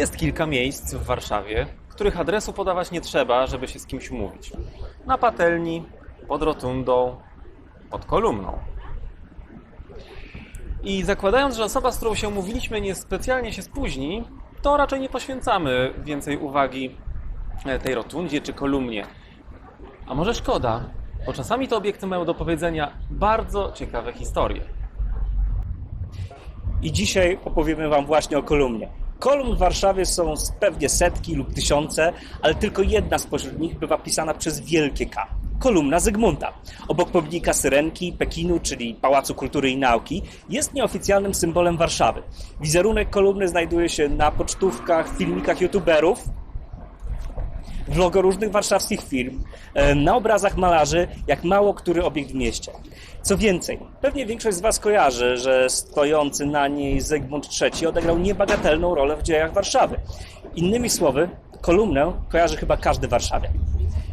Jest kilka miejsc w Warszawie, których adresu podawać nie trzeba, żeby się z kimś umówić. Na patelni, pod rotundą, pod kolumną. I zakładając, że osoba, z którą się umówiliśmy, niespecjalnie się spóźni, to raczej nie poświęcamy więcej uwagi e, tej rotundzie czy kolumnie. A może szkoda, bo czasami te obiekty mają do powiedzenia bardzo ciekawe historie. I dzisiaj opowiemy Wam właśnie o kolumnie. Kolumn w Warszawie są pewnie setki lub tysiące, ale tylko jedna spośród nich bywa pisana przez wielkie K. Kolumna Zygmunta. Obok pomnika Syrenki, Pekinu, czyli Pałacu Kultury i Nauki, jest nieoficjalnym symbolem Warszawy. Wizerunek kolumny znajduje się na pocztówkach, filmikach youtuberów, w logo różnych warszawskich firm, e, na obrazach malarzy, jak mało który obiekt w mieście. Co więcej, pewnie większość z Was kojarzy, że stojący na niej Zygmunt III odegrał niebagatelną rolę w dziejach Warszawy. Innymi słowy, kolumnę kojarzy chyba każdy warszawiak.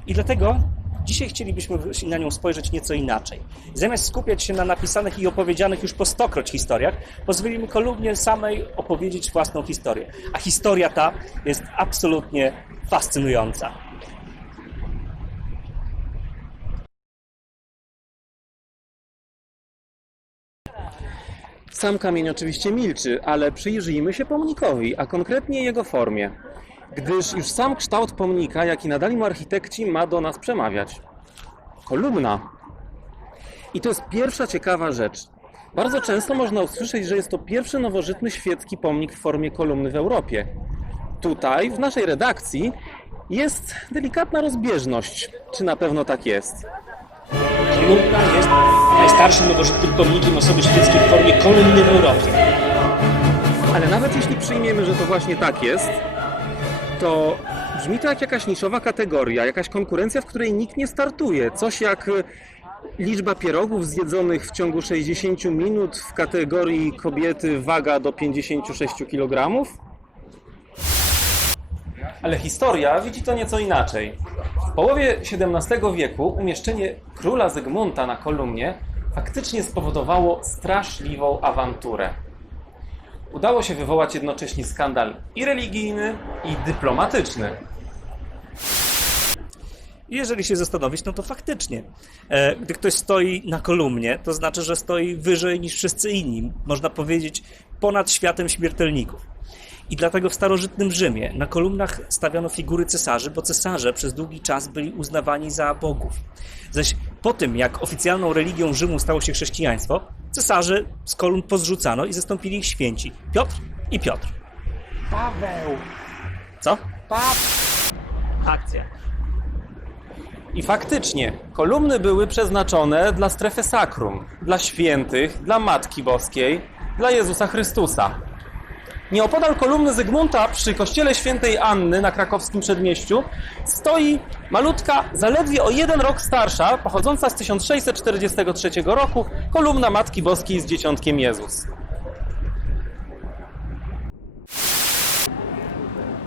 I dlatego dzisiaj chcielibyśmy na nią spojrzeć nieco inaczej. Zamiast skupiać się na napisanych i opowiedzianych już po stokroć historiach, pozwolimy kolumnie samej opowiedzieć własną historię. A historia ta jest absolutnie fascynująca. Sam kamień oczywiście milczy, ale przyjrzyjmy się pomnikowi, a konkretnie jego formie. Gdyż już sam kształt pomnika, jaki nadali mu architekci, ma do nas przemawiać. Kolumna. I to jest pierwsza ciekawa rzecz. Bardzo często można usłyszeć, że jest to pierwszy nowożytny świecki pomnik w formie kolumny w Europie. Tutaj, w naszej redakcji, jest delikatna rozbieżność. Czy na pewno tak jest? Kolumna jest najstarszym nowożytnym pomnikiem osoby świeckiej w formie kolumny w Europie. Ale nawet jeśli przyjmiemy, że to właśnie tak jest, to brzmi to jak jakaś niszowa kategoria, jakaś konkurencja, w której nikt nie startuje. Coś jak e, liczba pierogów zjedzonych w ciągu 60 minut w kategorii kobiety waga do 56 kg. Ale historia widzi to nieco inaczej. W połowie XVII wieku umieszczenie króla Zygmunta na kolumnie faktycznie spowodowało straszliwą awanturę. Udało się wywołać jednocześnie skandal i religijny, i dyplomatyczny. Jeżeli się zastanowić, no to faktycznie, e, gdy ktoś stoi na kolumnie, to znaczy, że stoi wyżej niż wszyscy inni. Można powiedzieć, ponad światem śmiertelników. I dlatego w starożytnym Rzymie na kolumnach stawiano figury cesarzy, bo cesarze przez długi czas byli uznawani za bogów. Zaś po tym, jak oficjalną religią Rzymu stało się chrześcijaństwo, cesarzy z kolumn pozrzucano i zastąpili ich święci Piotr i Piotr. Paweł! Co? Paweł! Akcja. I faktycznie, kolumny były przeznaczone dla strefy sakrum, dla świętych, dla Matki Boskiej, dla Jezusa Chrystusa. Nieopodal kolumny Zygmunta przy kościele świętej Anny na krakowskim przedmieściu stoi malutka, zaledwie o jeden rok starsza, pochodząca z 1643 roku, kolumna Matki Boskiej z Dzieciątkiem Jezus.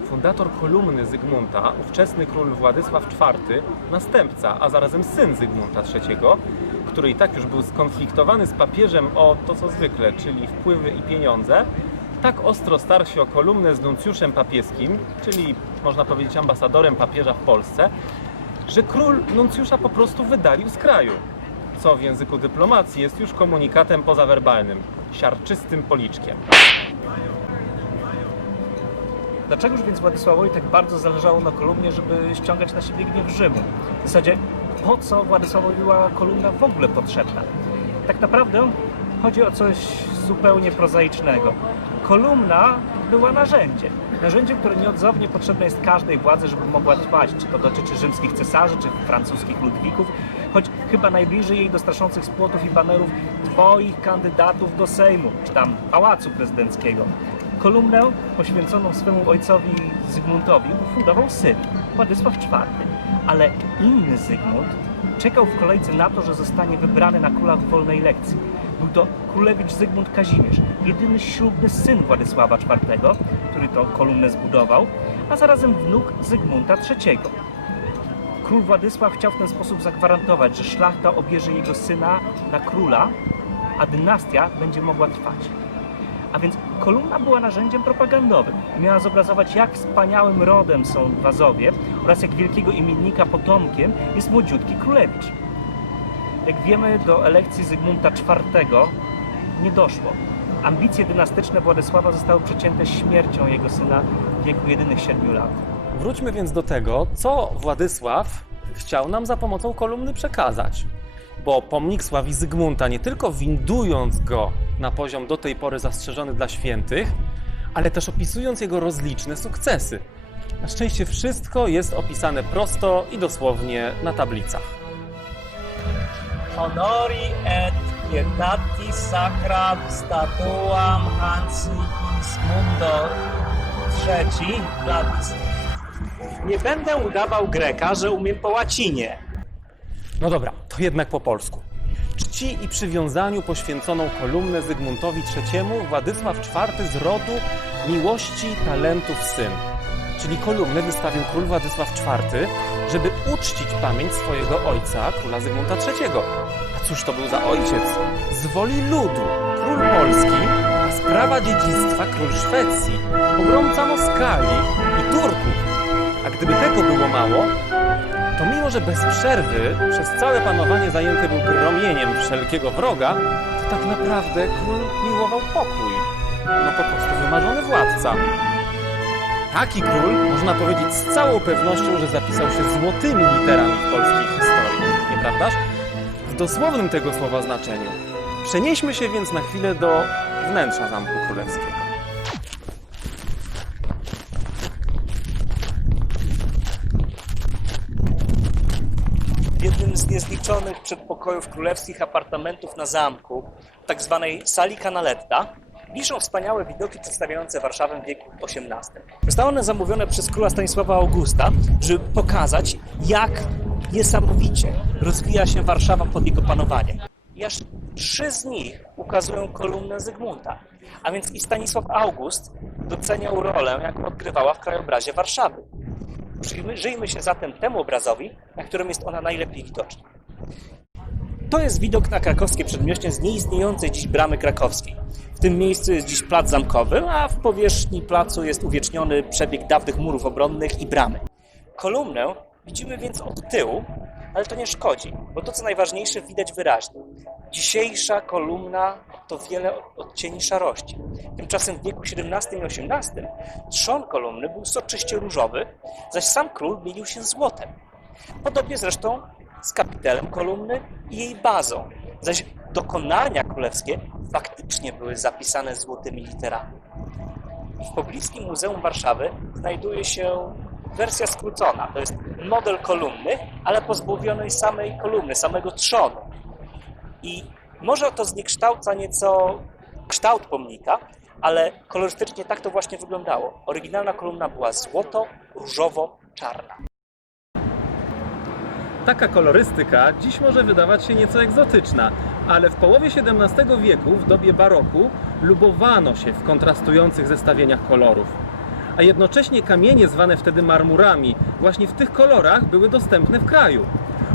Fundator kolumny Zygmunta, ówczesny król Władysław IV, następca, a zarazem syn Zygmunta III, który i tak już był skonfliktowany z papieżem o to co zwykle, czyli wpływy i pieniądze, tak ostro starł się o kolumnę z nuncjuszem papieskim, czyli można powiedzieć ambasadorem papieża w Polsce, że król nuncjusza po prostu wydalił z kraju. Co w języku dyplomacji jest już komunikatem pozawerbalnym, siarczystym policzkiem. Dlaczegoż więc Władysławowi tak bardzo zależało na kolumnie, żeby ściągać na siebie gniew Rzymu? W zasadzie, po co Władysławowi była kolumna w ogóle potrzebna? Tak naprawdę chodzi o coś zupełnie prozaicznego. Kolumna była narzędziem. Narzędziem, które nieodzownie potrzebne jest każdej władzy, żeby mogła trwać. Czy to dotyczy rzymskich cesarzy, czy francuskich ludwików, choć chyba najbliżej jej do straszących spłotów i banerów dwoich kandydatów do Sejmu, czy tam pałacu prezydenckiego. Kolumnę poświęconą swemu ojcowi Zygmuntowi ufundował syn, Władysław IV. Ale inny Zygmunt czekał w kolejce na to, że zostanie wybrany na w wolnej lekcji. Był to królewicz Zygmunt Kazimierz, jedyny ślubny syn Władysława IV, który to kolumnę zbudował, a zarazem wnuk Zygmunta III. Król Władysław chciał w ten sposób zagwarantować, że szlachta obierze jego syna na króla, a dynastia będzie mogła trwać. A więc kolumna była narzędziem propagandowym. Miała zobrazować, jak wspaniałym rodem są Wazowie oraz jak wielkiego imiennika potomkiem jest młodziutki królewicz. Jak wiemy, do elekcji Zygmunta IV nie doszło. Ambicje dynastyczne Władysława zostały przecięte śmiercią jego syna w wieku jedynych 7 lat. Wróćmy więc do tego, co Władysław chciał nam za pomocą kolumny przekazać. Bo pomnik sławi Zygmunta nie tylko windując go na poziom do tej pory zastrzeżony dla świętych, ale też opisując jego rozliczne sukcesy. Na szczęście wszystko jest opisane prosto i dosłownie na tablicach. Honori et pietati sacra statuam Hansi Insmundo III Labis. Nie będę udawał Greka, że umiem po łacinie. No dobra, to jednak po polsku. Czci i przywiązaniu poświęconą kolumnę Zygmuntowi III Władysław IV z rodu miłości talentów syn. Czyli kolumnę wystawił król Władysław IV, żeby uczcić pamięć swojego ojca, króla Zygmunta III. A cóż to był za ojciec? Z woli ludu, król Polski, a sprawa dziedzictwa król Szwecji, pogromca Moskali i Turków. A gdyby tego było mało, to mimo, że bez przerwy przez całe panowanie zajęty był gromieniem wszelkiego wroga, to tak naprawdę król miłował pokój. No po prostu wymarzony władca. Taki król, można powiedzieć z całą pewnością, że zapisał się złotymi literami w polskiej historii, nieprawdaż? W dosłownym tego słowa znaczeniu. Przenieśmy się więc na chwilę do wnętrza Zamku Królewskiego. W jednym z niezliczonych przedpokojów królewskich apartamentów na zamku, tak zwanej sali Canaletta, wiszą wspaniałe widoki przedstawiające Warszawę w wieku XVIII. Zostały one zamówione przez króla Stanisława Augusta, żeby pokazać, jak niesamowicie rozwija się Warszawa pod jego panowaniem. I aż trzy z nich ukazują kolumnę Zygmunta. A więc i Stanisław August doceniał rolę, jaką odgrywała w krajobrazie Warszawy. Przyjrzyjmy się zatem temu obrazowi, na którym jest ona najlepiej widoczna. To jest widok na krakowskie przedmieście z nieistniejącej dziś bramy krakowskiej. Tym miejscu jest dziś plac zamkowy, a w powierzchni placu jest uwieczniony przebieg dawnych murów obronnych i bramy. Kolumnę widzimy więc od tyłu, ale to nie szkodzi, bo to co najważniejsze widać wyraźnie. Dzisiejsza kolumna to wiele odcieni szarości. Tymczasem w wieku XVII i XVIII trzon kolumny był soczyście różowy, zaś sam król mienił się złotem. Podobnie zresztą z kapitelem kolumny i jej bazą, zaś dokonania królewskie faktycznie były zapisane złotymi literami. W pobliskim Muzeum Warszawy znajduje się wersja skrócona. To jest model kolumny, ale pozbawionej samej kolumny, samego trzonu. I może to zniekształca nieco kształt pomnika, ale kolorystycznie tak to właśnie wyglądało. Oryginalna kolumna była złoto, różowo, czarna. Taka kolorystyka dziś może wydawać się nieco egzotyczna, ale w połowie XVII wieku, w dobie baroku, lubowano się w kontrastujących zestawieniach kolorów. A jednocześnie kamienie zwane wtedy marmurami właśnie w tych kolorach były dostępne w kraju.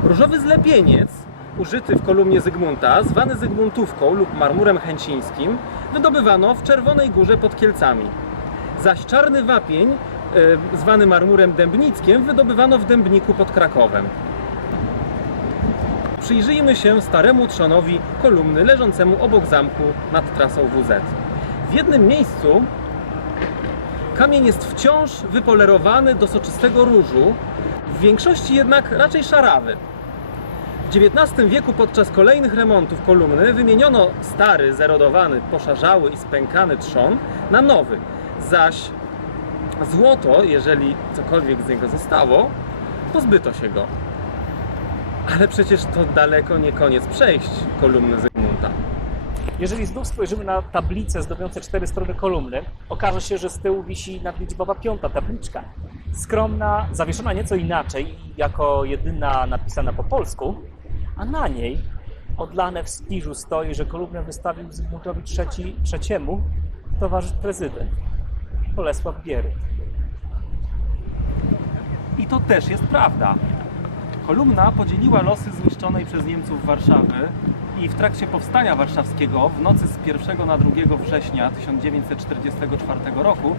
Różowy zlepieniec, użyty w kolumnie Zygmunta, zwany Zygmuntówką lub marmurem chęcińskim, wydobywano w Czerwonej Górze pod Kielcami. Zaś czarny wapień, e, zwany marmurem dębnickiem, wydobywano w Dębniku pod Krakowem. Przyjrzyjmy się staremu trzonowi kolumny leżącemu obok zamku nad trasą WZ. W jednym miejscu kamień jest wciąż wypolerowany do soczystego różu, w większości jednak raczej szarawy. W XIX wieku podczas kolejnych remontów kolumny wymieniono stary, zerodowany, poszarzały i spękany trzon na nowy, zaś złoto, jeżeli cokolwiek z niego zostało, pozbyto się go. Ale przecież to daleko nie koniec przejść kolumny Zygmunta. Jeżeli znów spojrzymy na tablicę zdobiące cztery strony kolumny, okaże się, że z tyłu wisi nadliczbowa piąta tabliczka. Skromna, zawieszona nieco inaczej, jako jedyna napisana po polsku, a na niej odlane w spiżu stoi, że kolumnę wystawił Zygmuntowi III, III towarzysz prezydent Bolesław Biery. I to też jest prawda. Kolumna podzieliła losy zniszczonej przez Niemców Warszawy i w trakcie powstania warszawskiego w nocy z 1 na 2 września 1944 roku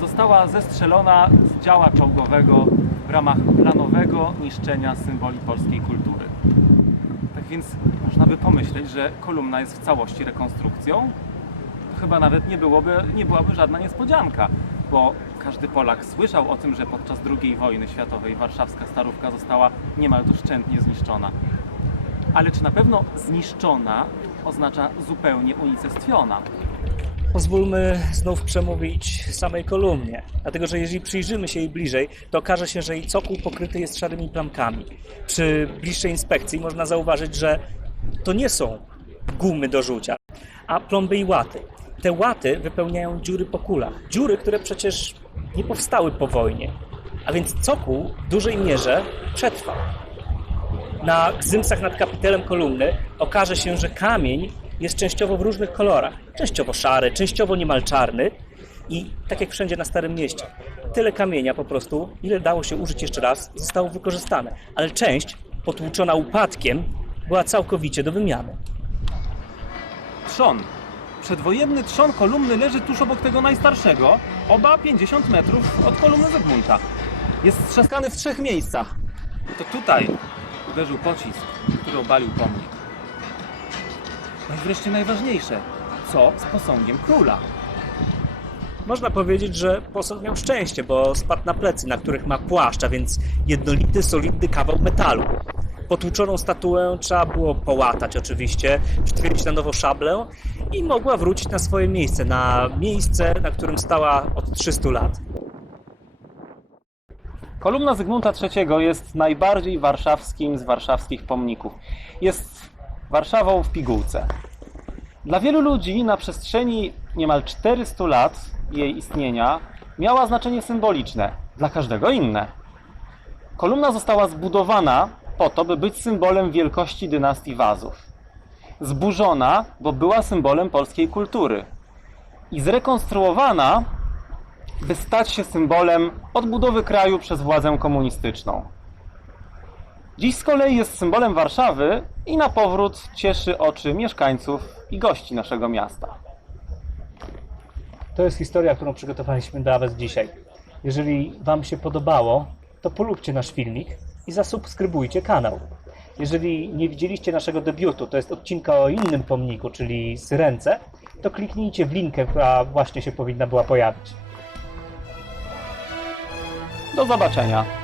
została zestrzelona z działa czołgowego w ramach planowego niszczenia symboli polskiej kultury. Tak więc można by pomyśleć, że kolumna jest w całości rekonstrukcją. Chyba nawet nie, byłoby, nie byłaby żadna niespodzianka, bo każdy Polak słyszał o tym, że podczas II wojny światowej warszawska starówka została niemal doszczętnie zniszczona. Ale czy na pewno zniszczona oznacza zupełnie unicestwiona? Pozwólmy znów przemówić samej kolumnie, dlatego że jeżeli przyjrzymy się jej bliżej, to okaże się, że jej cokół pokryty jest szarymi plamkami. Przy bliższej inspekcji można zauważyć, że to nie są gumy do rzucia, a plomby i łaty. Te łaty wypełniają dziury po kulach. Dziury, które przecież nie powstały po wojnie. A więc cokół w dużej mierze przetrwał. Na gzymsach nad kapitelem kolumny okaże się, że kamień jest częściowo w różnych kolorach. Częściowo szary, częściowo niemal czarny. I tak jak wszędzie na Starym Mieście, tyle kamienia po prostu, ile dało się użyć jeszcze raz, zostało wykorzystane. Ale część, potłuczona upadkiem, była całkowicie do wymiany. Trzon. Przedwojenny trzon kolumny leży tuż obok tego najstarszego, oba 50 metrów od kolumny Zygmunta. Jest strzaskany w trzech miejscach. To tutaj uderzył pocisk, który obalił pomnik. No i wreszcie najważniejsze. Co z posągiem króla? Można powiedzieć, że posąg miał szczęście, bo spadł na plecy, na których ma płaszcz, a więc jednolity, solidny kawał metalu. Potłuczoną statuę trzeba było połatać oczywiście, przytwierdzić na nowo szablę i mogła wrócić na swoje miejsce, na miejsce, na którym stała od 300 lat. Kolumna Zygmunta III jest najbardziej warszawskim z warszawskich pomników. Jest Warszawą w pigułce. Dla wielu ludzi na przestrzeni niemal 400 lat jej istnienia miała znaczenie symboliczne, dla każdego inne. Kolumna została zbudowana po to, by być symbolem wielkości dynastii Wazów. Zburzona, bo była symbolem polskiej kultury. I zrekonstruowana, by stać się symbolem odbudowy kraju przez władzę komunistyczną. Dziś z kolei jest symbolem Warszawy i na powrót cieszy oczy mieszkańców i gości naszego miasta. To jest historia, którą przygotowaliśmy dla Was dzisiaj. Jeżeli Wam się podobało, to polubcie nasz filmik i zasubskrybujcie kanał. Jeżeli nie widzieliście naszego debiutu, to jest odcinka o innym pomniku, czyli Syrence, to kliknijcie w linkę, która właśnie się powinna była pojawić. Do zobaczenia.